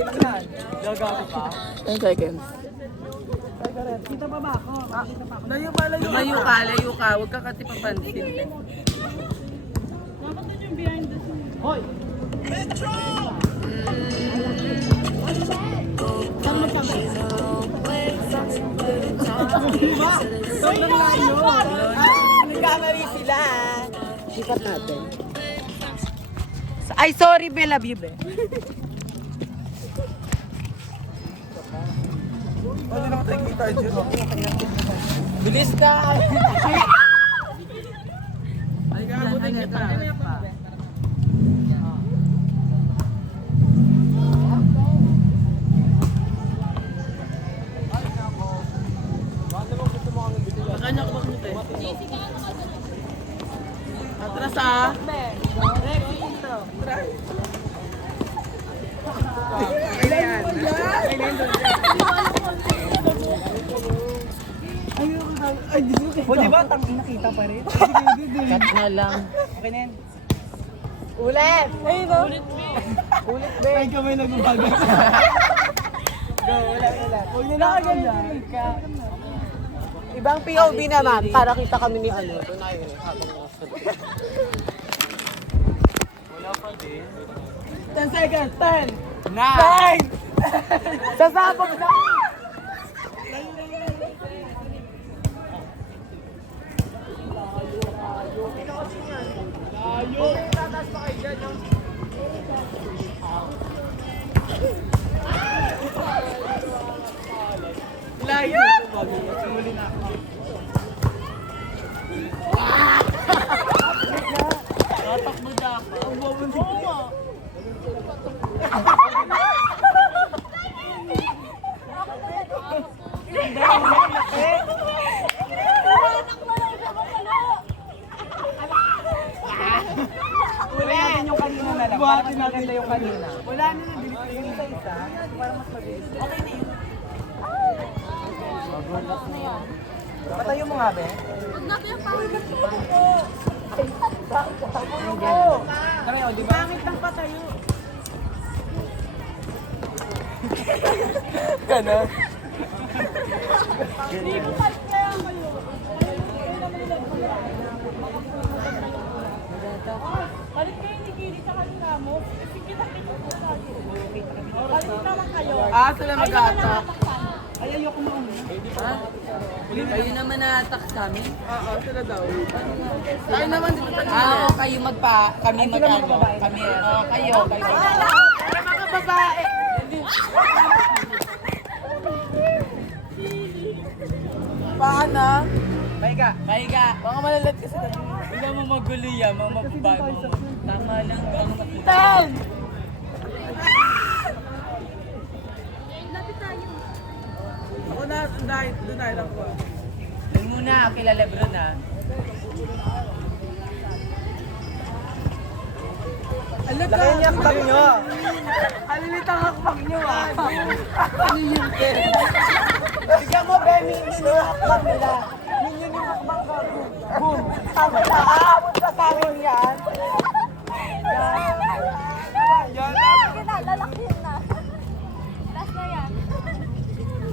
Gagawa pa. 10 seconds. Kita pa ba ako? Layo Layo ka. Huwag ka kasi papansin. Hoy! Diba? Sobrang layo. Nagkamali sila. Sikat natin. Ay, sorry, Be. Love you, Be. Ano na tayo kita dyan? Bilis ka. Ay, kakabutin niya pa. Kanya ko ba kung ito? Atras ah. O diba, tangin nakita pa rin. Cut na lang. Okay na yan. Ulit! Ayun o. Ulit, be. Ay, kamay nagbabagal. Go, wala. Huwag niyo na kagaling ka. Ibang POV naman, para kita kami ni ano. Doon tayo habang nasa. Wala pa din. 10 seconds, 10! 9! Sasabog na! Layo! Muli na ako. Tatakbo dapat. Ang bubunin. Oo nga. Wala natin yung kanina na lang. Para mas maganda yung kanina. Wala na na-delete yung isa-isa. Para mas mabilis. Okay na yun. Patayo mo nga, be. Huwag na pinapawin na Kami, o, di ba? Pangit lang patayo. Ganon. Balik kayo ni Kili sa kanina mo. Sige na kayo. Balik naman kayo. Sila mag-attack. Ay, ayoko mauna. Ha? Kayo naman na-attack sa amin? Oo, sila daw. Tayo naman dito tayo. Kayo kami mag-ano. Kami, kayo. Para mga babae. Paano? Pahiga. Pahiga. Baka malalat ka sa tabi. Hindi mo magulo yan, mga mababae mo. Tama lang, mga matutunan. 10! Lapit tayo. Ako na, doon tayo lang po. Doon muna, kila Lebron ha. Laki niya akbang nyo. Alilit ang akbang nyo ah. Ano yun, Ken? Tignan mo, Ben, yun yung akbang nila. Yun yung akbang ka. Boom. Tama na, aabot ka sa amin yan. Yan. Sige na, lalaki yun na. Last na yan.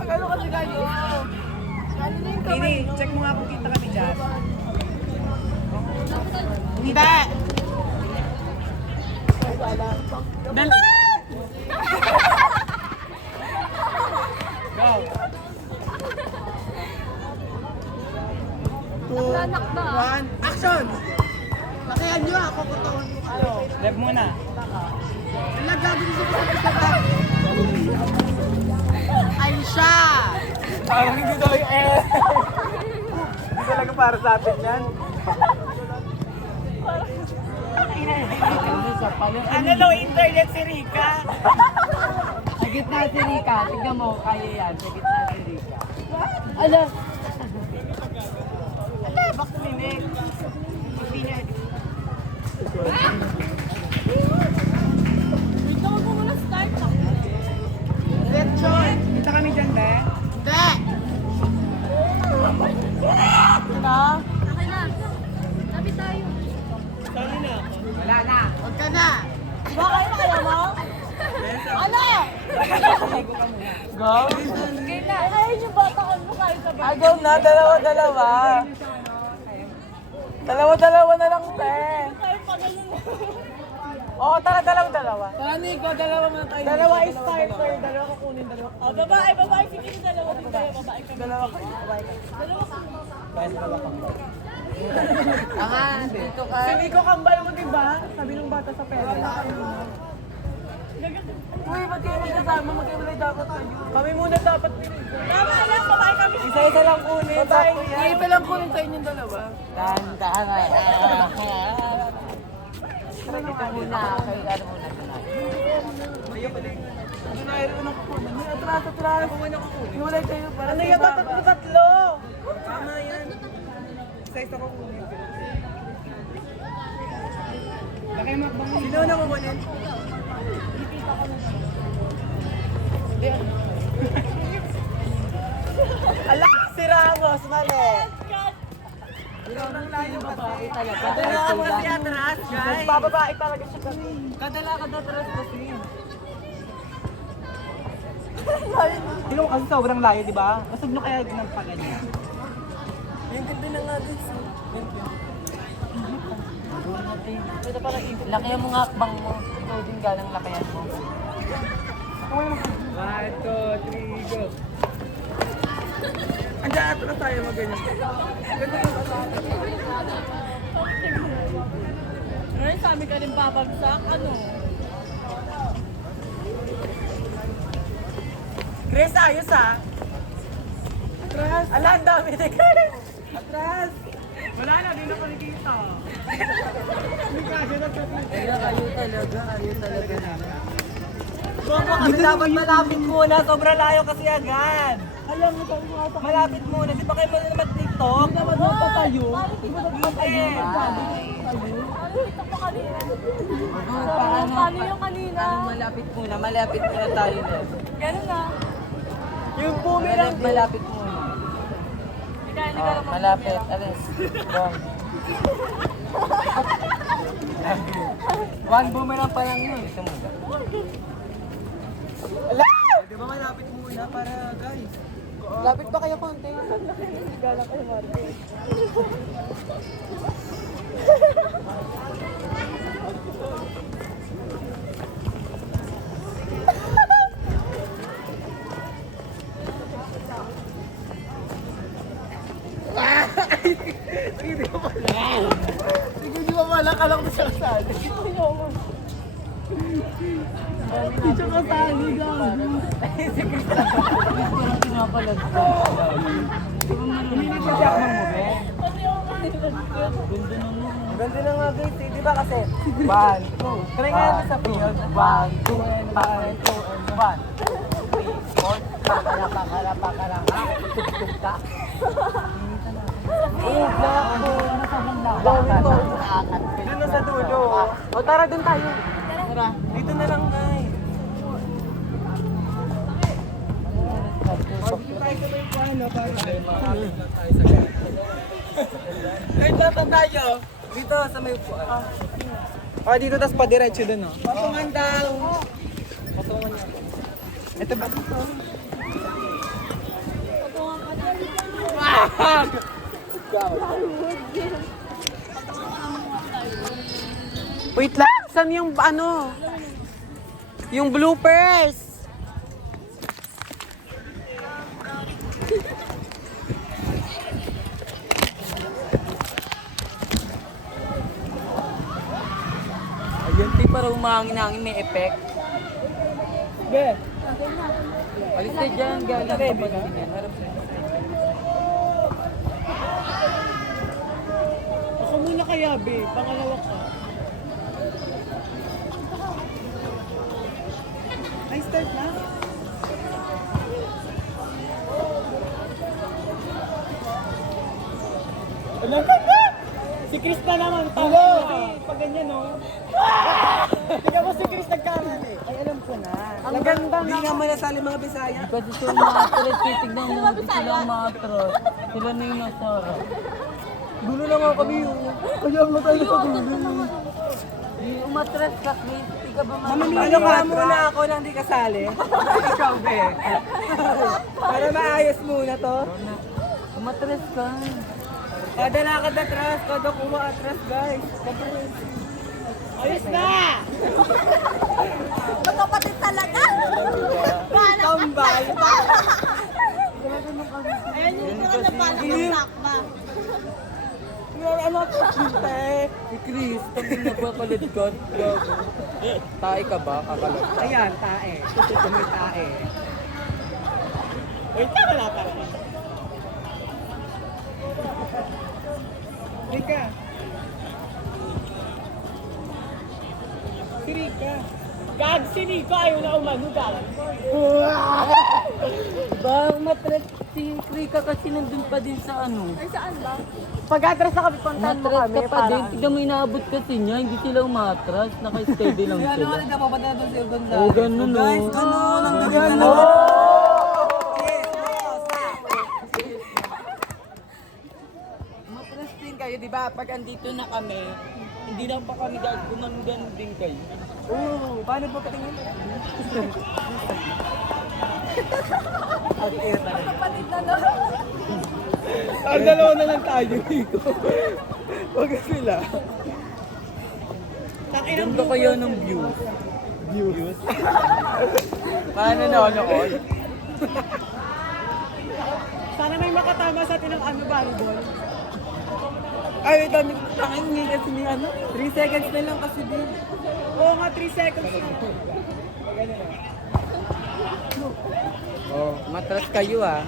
Magano kasi kayo? Ano na yung kamay nyo? Check mo nga kung kita kami dyan. Hindi! Dali! Go! 2, 1, action! Lakihan nyo ako, kutawan mo kayo. Left muna. Nagagawin sa pagkakita. Ay siya! Parang hindi talaga hindi talaga para sa atin yan. Ano daw internet si Rika? Sa gitna si Rika, tignan mo, kaya yan. Sa gitna si Rika. Ala! Ala, backlinik. Hindi niya. Wait, ako ko muna start. Let's shot! Kita kami dyan, be? Hindi! Diba? Okay na. Lapit tayo. Wala na. Huwag ka na. Diba kayo mo? Ano? Go? Kaya na, ayun yung bataan mo kahit sa bahay. Agaw na, dalawa-dalawa. Dalawa-dalawa na lang, te. Kahit pa ganun. Oo, tara, dalawa-dalawa. Paano ikaw? Dalawa muna tayo. Dalawa is starter, dalawa kukunin, dalawa. Oh, babae, babae. Sige, dalawa din tayo. Babae kami. Dalawa kayo. Dalawa kami. Dito ka. Si Nico kambal mo, diba? Sabi nung bata sa pera. Uy, ba't kayo magkasama? Magkaiwalay dapat kayo. Kami muna dapat. Tama lang, babae kami. Isa-isa lang kunin. Babae yan. Ito lang kunin sa inyong dalawa. Tanda. Ito muna. Kaya ano muna. May atras. Hiwalay kayo para ano yan? Tatlo. Tama yan. Isa-isa ko kunin. Sino na kukunin? Ala, si Ramos, mali. Kadala mo si atras, guys. Bababae talaga siya kasi. Kadala ka daw atras kasi. Hindi mo kasi sobrang layo, di ba? Masag nyo kaya ng paganyan. Yung ganda na nga din. Lakihan mo nga akbang mo. Ikaw din galang lakihan mo. 1, 2, 3, go. Andiyan atras tayo mag-ganyan. Ay, sa amin ka rin babagsak. Ano? Chris, ayos ha? Atras. Ala, ang dami ni Chris. Atras. Wala na, di na panikita. Hindi kasi nagkakita. Kayo talaga. Bobo kasi dapat malapit muna. Sobrang layo kasi agad. Alam mo kung ano. Malapit muna. Di ba kayo muna naman TikTok? Dapat mo pa tayo. Hindi. Ano ito pa kanina? Paano yung kanina? Malapit muna tayo. Ganun na. Yung boomerang. Malapit muna. Hindi ka naman. Malapit. Alis. Bong. One boomerang pa lang yun. Ito muna. Ala! Di ba malapit muna para guys? Lapit ba kayo konti? Gala kayo, Marco. Sige, di ba pala? Kala ko siya kasali. Hindi siya kasali, gago. Pinapalag ko. Huminit na siya akong mo, be. Ganda na nga guys, eh. Di ba kasi? 1, 2. Try nga natin sa field. 1, 2, 1, 2, 1, 2, 3, 4. Pakara. Tuk-tuk ka. Doon na sa dulo. O tara, doon tayo. Tara. Dito na lang, guys. Ay, tatang tayo. Dito, sa may upuan. Dito, tas padiretso doon, no? Patungan daw. Patungan niya. Ito ba dito? Wait lang! Saan yung ano? Yung bloopers! Ayun, di para umangin-hangin may effect. Be! Alis na dyan, galing ka ba ganyan? Harap sa Ako muna kaya, be. Pangalawa ka. Ay, start na. Alam ka na! Si Chris na naman. Hello! Pag ganyan, no? Tingnan mo si Chris nagkanan eh. Ay, alam ko na. Ang ganda na. Hindi nga manasali mga Bisaya. kasi sa mga atros, titignan mo dito sila ang mga atros. Sila na yung nasara. Dulo na nga kami yung... Kaya mo tayo sa dulo. Umatras ka, Chris. ka ba Ano ka muna ako nang di kasali? Ikaw, be. Para maayos muna to. Umatras ka. Kada lakad na atras, kada kumaatras, guys. Ayos na! Magkapatid talaga. Kambal. Ayan yung mga nabalak ba? Ano ito, chinte? Si Chris, tangin nagpapalit ka. Tae ka ba? Kakalat ka. Ayan, tae. May tae. Wait ka, wala pa rin. Rika. Si Rika. Gag, si Rika ayaw na umano, gag. Ba, umatras si Rika kasi nandun pa din sa ano. Ay, saan ba? Pag-atras na kami, puntahan mo Umatras kami. ka pa din. Tignan mo inaabot kasi niya. Hindi sila umatras. Naka-steady lang Ano sila. ka nagpapapunta na doon sa Urban Oo, ganun o. Guys, ganun. Ang galing na Ganun. naman. Umatras din kayo, di ba? Pag andito na kami, hindi lang pa kami gagumanggan din kayo. Oo, paano po patingin? Kapatid na lang. Ang dalawa na lang tayo dito. Huwag sila. Ganda kayo ng views. Views. Paano nanonood? Sana may makatama sa atin ng ano, volleyball. Ay, wait, ang hindi kasi ni ano? 3 seconds na lang kasi din. Oo nga, 3 seconds na. Oh, matras kayo ah.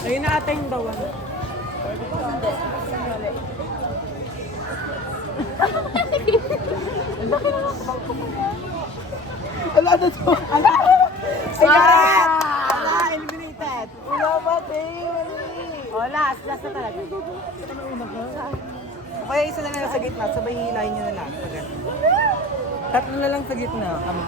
Ayun na ata yung dawan. Wala na to. Sigaret! Wala, eliminated. Wala ba, Oh, last na talaga. Kaya isa na lang sa gitna, sabay hilahin nyo na lang. Tatlo na lang sa gitna. Kami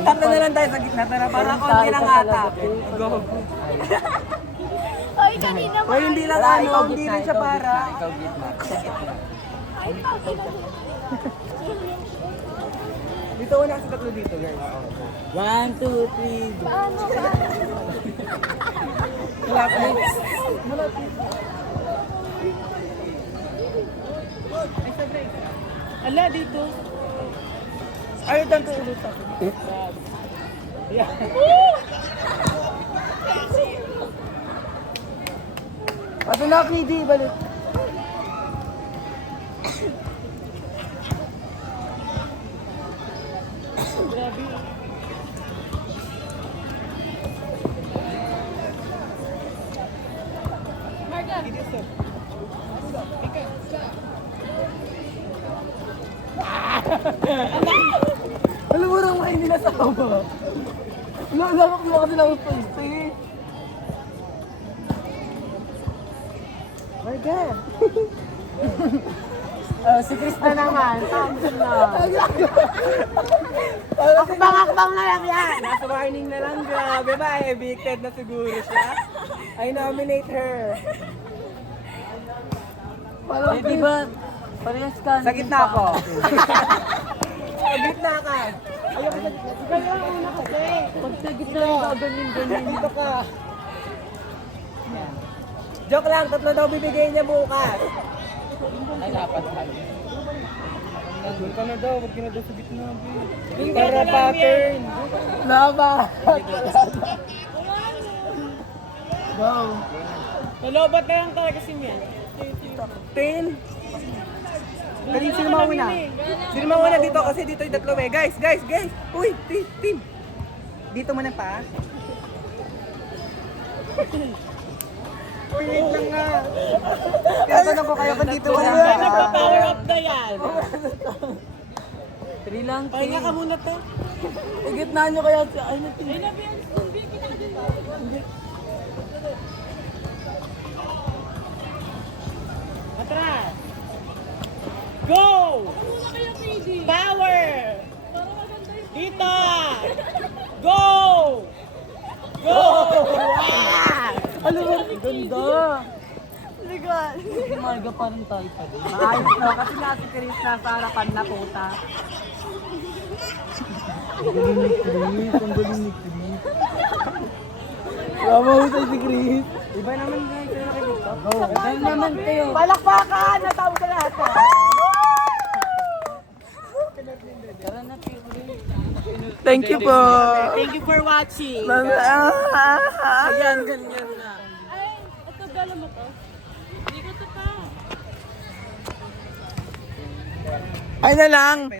tatlo na lang tayo sa gitna, tara para konti lang ata. Go. Ay, kanina Hoy, hindi lang Wala, ano, ikaw hindi gitna, rin siya ikaw para. gitna, ikaw gitna. Sa gitna. Ay, bakit? Dito una sa tatlo dito, guys. 1, 2, 3, go. Paano ba? Malapit. Ala, dito. Ayaw tanto ulit ako. Paso na, KD, balik. Grabe. Marga. Alam mo rin, hindi na sa baba. Wala ko kasi lang ang pulse. Marga. Si Chris na naman. Thompson na. Akbang na lang yan. Nasa warning na lang, grabe ba? Evicted na siguro siya. I nominate her. Eh, di ba? Parehas ka. Sa gitna ako. Sa gitna ka. Kaya ang una kasi. Pag sa gitna yung gagaling-galing. Dito ka. Joke lang, tatlo daw bibigay niya bukas. Ay, dapat tayo. Doon ka na daw, wag ka na daw sa gitna. Doon ka Para na lang, pattern. Laba. Go. Nalobat na lang talaga si Mian. 10. Kanina sino mauna? Sino mauna dito? Kasi dito yung tatlo eh. Guys. Uy, team. Dito muna pa. Uy, wait lang nga. Tinatanong ko kayo kung dito muna Kaya pa. nagpa-power up na yan. 3 lang, Pahinga ka muna to. Sa gitna nyo kaya si... Ay, natin. Ay, nabiyan. Hindi kita. Atras. Go! Power! Dito! Go! Go! Ganda! Umaga pa rin tayo pa din. Maayos na, kasi nga si Chris nasa harapan na puta. Ang galing ni Chris. Tama mo si Chris. Iba naman nga yung nakikita. Ganun naman kayo. Palakpakan! Natawag sa lahat. Tara na kayo ulit. Thank you po. Thank you for watching. Ayan, ganyan na. Ay, ito gala mo to. Hindi ko to pa. Ay na lang.